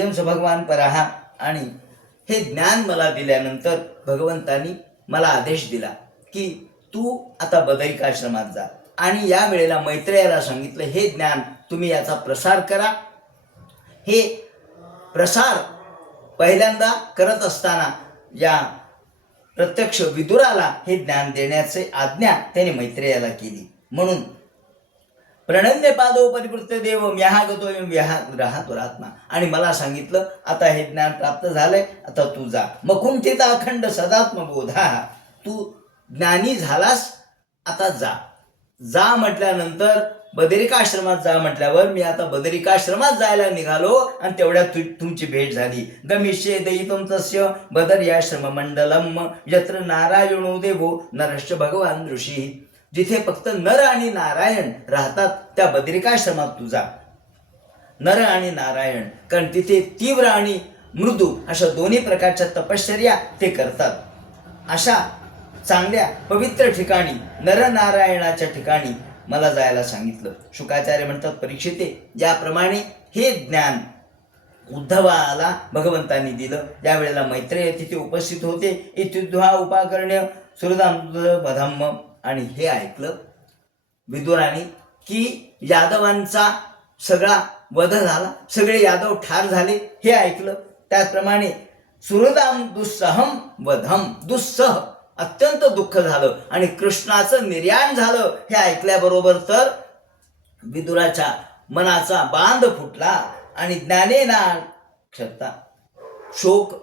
अयंस भगवान पराहा. आणि हे ज्ञान मला दिल्यानंतर भगवंतानी मला आदेश दिला की तू आता बदरिकाश्रमात जा. आणि या वेळेला मैत्रेयाला सांगितलं हे ज्ञान तुम्ही याचा प्रसार करा. हे प्रसार पहिल्यांदा करत असताना या प्रत्यक्ष विदुराला हे ज्ञान देण्याचे आज्ञा त्याने मैत्रेयाला केली. म्हणून प्रणन्य पादो परिवृत्त देव म्याहा गतो व्याहा ग्रहा दुरात्मा. आणि मला सांगितलं आता हे ज्ञान प्राप्त झालंय आता तू जा. मकुंठित अखंड सदात्मबोधा. तू ज्ञानी झालास आता जा. जा म्हटल्यानंतर बदरिकाश्रमात जा म्हटल्यावर मी आता बदरिकाश्रमात जायला निघालो आणि तेवढ्यात तु तुमची भेट झाली. गमिष्ये दयितम तस्य बदर्याश्रम मंडलम यत्र नारायणो देवो नरश्च भगवान ऋषी. जिथे फक्त नर आणि नारायण राहतात त्या बद्रिकाश्रमात तुझा नर आणि नारायण कारण तिथे तीव्र आणि मृदू अशा दोन्ही प्रकारच्या तपश्चर्या ते करतात. अशा चांगल्या पवित्र ठिकाणी नरनारायणाच्या ठिकाणी मला जायला सांगितलं. शुकाचार्य म्हणतात परीक्षिते ज्याप्रमाणे हे ज्ञान उद्धवाला भगवंतांनी दिलं त्यावेळेला मैत्रेय तिथे उपस्थित होते इत्युद्धा उपाकर्ण्य सुरदाम धम्म आणि हे ऐकलं विदुराने की यादवांचा सगळा वध झाला सगळे यादव ठार झाले हे ऐकलं. त्याचप्रमाणे सुरदाम दुस्सहम वधम दुस्सह अत्यंत दुःख झालं आणि कृष्णाचं निर्याण झालं हे ऐकल्याबरोबर तर विदुराच्या मनाचा बांध फुटला आणि ज्ञानेना क्षता. शोक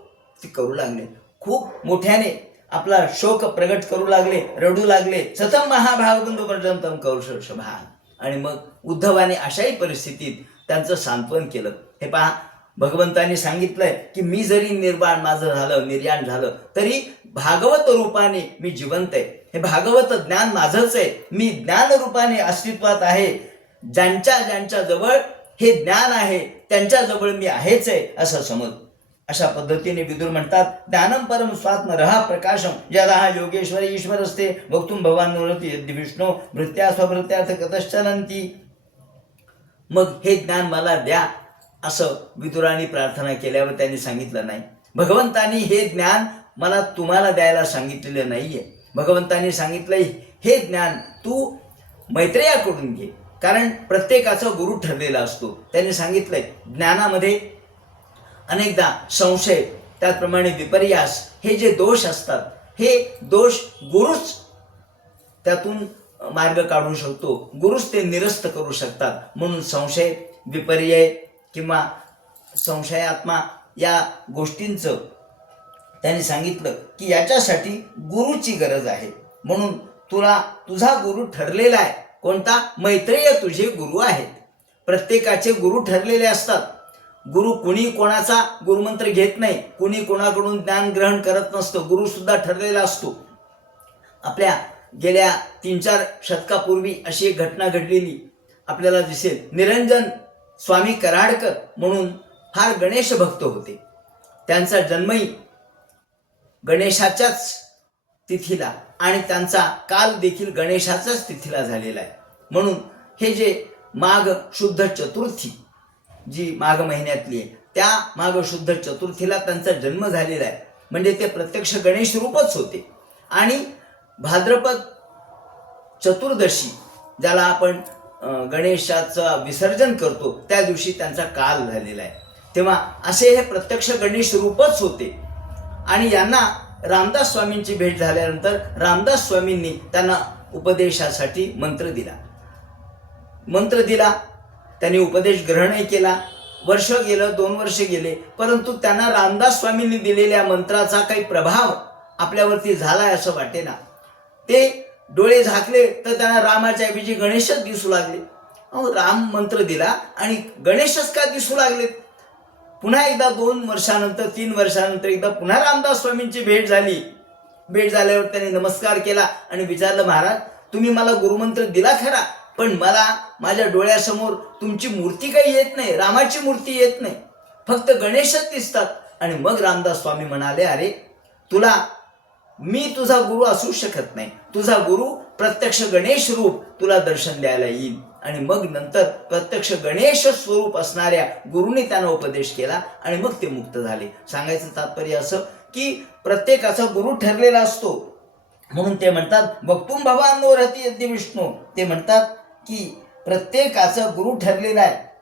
ते करू लागले. खूप मोठ्याने आपला शोक प्रगट करू लागले रडू लागले सतम महाभावबंध पर्यंतम शभा. आणि मग उद्धवाने अशाही परिस्थितीत त्यांचं सांत्वन केलं. हे पहा भगवंतानी सांगितलंय की मी जरी निर्वाण माझं झालं निर्याण झालं तरी भागवत रूपाने मी जिवंत आहे. हे भागवत ज्ञान माझंच आहे. मी ज्ञान रूपाने अस्तित्वात आहे. ज्यांच्या ज्यांच्या जवळ हे ज्ञान आहे त्यांच्या जवळ मी आहेच आहे असं समज अशा पद्धतीने विदुर म्हणतात ज्ञानम परम स्वात्म रहा प्रकाशम यदा हा योगेश्वर ईश्वर असते वक्तुम भगवान यद्य विष्णू भृत्या स्वभृत्यार्थ कतश्चलंती मग हे ज्ञान मला द्या असं विदुराने प्रार्थना केल्यावर त्यांनी सांगितलं नाही. भगवंतानी हे ज्ञान मला तुम्हाला द्यायला सांगितलेलं नाहीये. भगवंतानी सांगितलंय हे ज्ञान तू मैत्रेयाकडून घे. कारण प्रत्येकाचा गुरु ठरलेला असतो. त्यांनी सांगितलंय ज्ञानामध्ये अनेकदा संशय त्याचप्रमाणे विपर्यास हे जे दोष असतात हे दोष गुरुच त्यातून मार्ग काढू शकतो. गुरुच ते निरस्त करू शकतात. म्हणून संशय विपर्यय किंवा संशयात्मा या गोष्टींचं त्यांनी सांगितलं की याच्यासाठी गुरुची गरज आहे. म्हणून तुला तुझा गुरु ठरलेला आहे. कोणता? मैत्रेय तुझे गुरु आहेत. प्रत्येकाचे गुरु ठरलेले असतात. गुरु कुणी कोणाचा गुरुमंत्र घेत नाही कुणी कोणाकडून ज्ञान ग्रहण करत नसतं गुरु सुद्धा ठरलेला असतो. आपल्या गेल्या तीन चार शतकापूर्वी अशी एक घटना घडलेली आपल्याला दिसेल. निरंजन स्वामी कराडकर म्हणून फार गणेश भक्त होते. त्यांचा जन्मही गणेशाच्याच तिथीला आणि त्यांचा काल देखील गणेशाचाच तिथीला झालेला आहे. म्हणून हे जे माघ शुद्ध चतुर्थी जी माघ महिन्यातली आहे त्या माघ शुद्ध चतुर्थीला त्यांचा जन्म झालेला आहे. म्हणजे ते प्रत्यक्ष गणेश रूपच होते. आणि भाद्रपद चतुर्दशी ज्याला आपण गणेशाचं विसर्जन करतो त्या दिवशी त्यांचा काल झालेला आहे. तेव्हा असे हे प्रत्यक्ष गणेश रूपच होते. आणि यांना रामदास स्वामींची भेट झाल्यानंतर रामदास स्वामींनी त्यांना उपदेशासाठी मंत्र दिला. मंत्र दिला त्यांनी उपदेश ग्रहणही केला. वर्ष गेलं दोन वर्ष गेले. परंतु त्यांना रामदास स्वामींनी दिलेल्या मंत्राचा काही प्रभाव आपल्यावरती झाला आहे असं वाटेना ते डोळे झाकले तर त्यांना रामाच्या ऐवजी गणेशच दिसू लागले. अहो राम मंत्र दिला आणि गणेशच का दिसू लागले? पुन्हा एकदा दोन वर्षानंतर तीन वर्षानंतर एकदा पुन्हा रामदास स्वामींची भेट झाली. भेट झाल्यावर त्यांनी नमस्कार केला आणि विचारलं महाराज तुम्ही मला गुरुमंत्र दिला खरा? पण मला माझ्या डोळ्यासमोर तुमची मूर्ती काही येत नाही रामाची मूर्ती येत नाही. फक्त गणेशच दिसतात. आणि मग रामदास स्वामी म्हणाले अरे तुला मी तुझा गुरु असू शकत नाही. तुझा गुरु प्रत्यक्ष गणेश रूप तुला दर्शन द्यायला येईल. आणि मग नंतर प्रत्यक्ष गणेश स्वरूप असणाऱ्या गुरुने त्यांना उपदेश केला आणि मग ते मुक्त झाले. सांगायचं तात्पर्य असं की प्रत्येकाचा गुरु ठरलेला असतो. म्हणून ते म्हणतात बघतुम भगवान नो रती विष्णू. ते म्हणतात की प्रत्येकाचं गुरु ठरलेला आहे.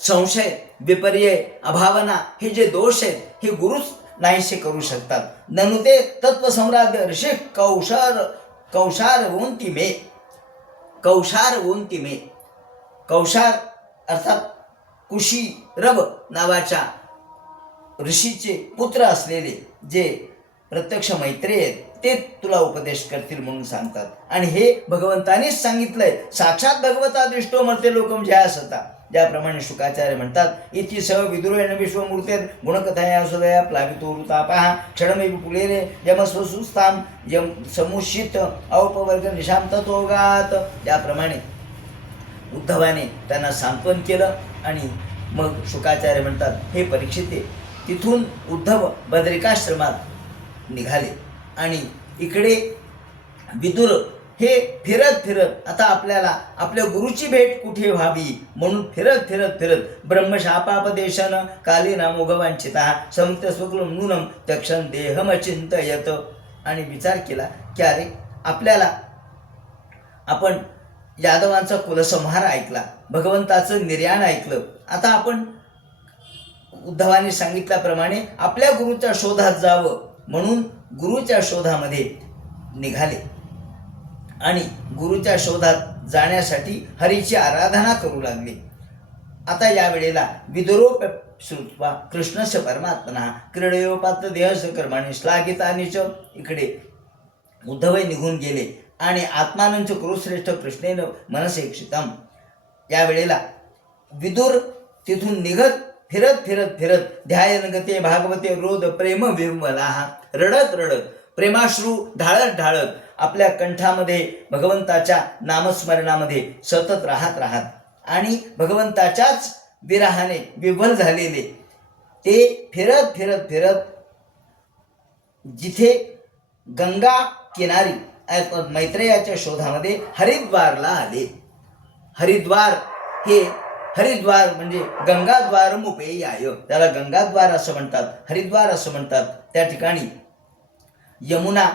संशय विपर्य अभावना हे जे दोष आहेत हे गुरुच नाहीसे करू शकतात. ननुते तत्वसम्राज्य ऋषी कौशार कौशार ओंती मे. कौशार ओंती मे. कौशार अर्थात कुशी रव नावाच्या ऋषीचे पुत्र असलेले जे प्रत्यक्ष मैत्री आहेत ते तुला उपदेश करतील म्हणून सांगतात. आणि हे भगवंतानेच सांगितलंय. साक्षात भगवता दृष्टो मरते लोकम ज्या असता ज्याप्रमाणे शुकाचार्य म्हणतात इति सह विदुरेण विश्वमूर्तेर गुणकथाया सुदया प्लावितो ऋतापाः क्षणमेव पुलेरे यमस्वसुस्ताम यम समुषित औपवर्ग निशाम त्याप्रमाणे ज्याप्रमाणे उद्धवाने त्यांना सांत्वन केलं आणि मग शुकाचार्य म्हणतात हे परीक्षिते तिथून उद्धव बद्रिकाश्रमात निघाले. आणि इकडे विदुर हे फिरत फिरत आता आपल्याला आपल्या गुरुची भेट कुठे व्हावी? म्हणून फिरत फिरत फिरत ब्रह्मशापापदेशन काली उगवांचिता समुक्त स्वकुलम नूनम तक्षण देहमचिंतयत आणि विचार केला की अरे आपल्याला आपण यादवांचा कुलसंहार ऐकला भगवंताचं निर्याण ऐकलं. आता आपण उद्धवाने सांगितल्याप्रमाणे आपल्या गुरुच्या शोधात जावं. म्हणून गुरुच्या शोधामध्ये निघाले. आणि गुरुच्या शोधात जाण्यासाठी हरीची आराधना करू लागले. आता या वेळेला विदुरोप श्रुत्वा कृष्णश परमात्मना क्रीडयोपात देहस कर्माने श्लाघिताने च इकडे उद्धव निघून गेले आणि आत्मानंच कुरुश्रेष्ठ कृष्णेन मनसेक्षितम या वेळेला विदुर तिथून निघत फिरत फिरत फिरत. ध्यायन गते भागवते रोध प्रेम विमला. रडत रडत. प्रेमाश्रू ढाळत ढाळत. आपल्या कंठामध्ये भगवंताच्या नामस्मरणामध्ये सतत राहत राहत. आणि भगवंताच्याच विराहाने विव्हल झालेले. ते फिरत फिरत फिरत जिथे गंगा किनारी मैत्रेयाच्या शोधामध्ये हरिद्वारला आले. हरिद्वार हे हरिद्वार म्हणजे गंगाद्वार मुपेयाय. त्याला गंगाद्वार असं म्हणतात हरिद्वार असं म्हणतात. त्या ठिकाणी यमुना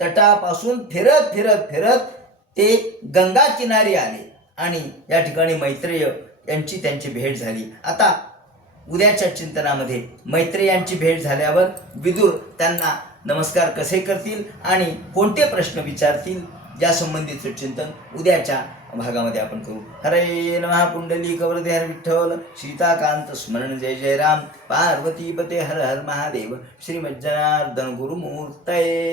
तटापासून फिरत फिरत फिरत ते गंगा किनारी आले. आणि या ठिकाणी मैत्रेय यांची त्यांची भेट झाली. आता उद्याच्या चिंतनामध्ये मैत्रेयांची भेट झाल्यावर विदुर त्यांना नमस्कार कसे करतील आणि कोणते प्रश्न विचारतील या संबंधीचं चिंतन उद्याच्या भागामध्ये आपण करू. हरे नमः कुंडली कवरते हर विठ्ठल सीताकांत स्मरण जय जय राम. पार्वती पते हर हर महादेव श्रीमज्जनार्दन गुरुमूर्तये.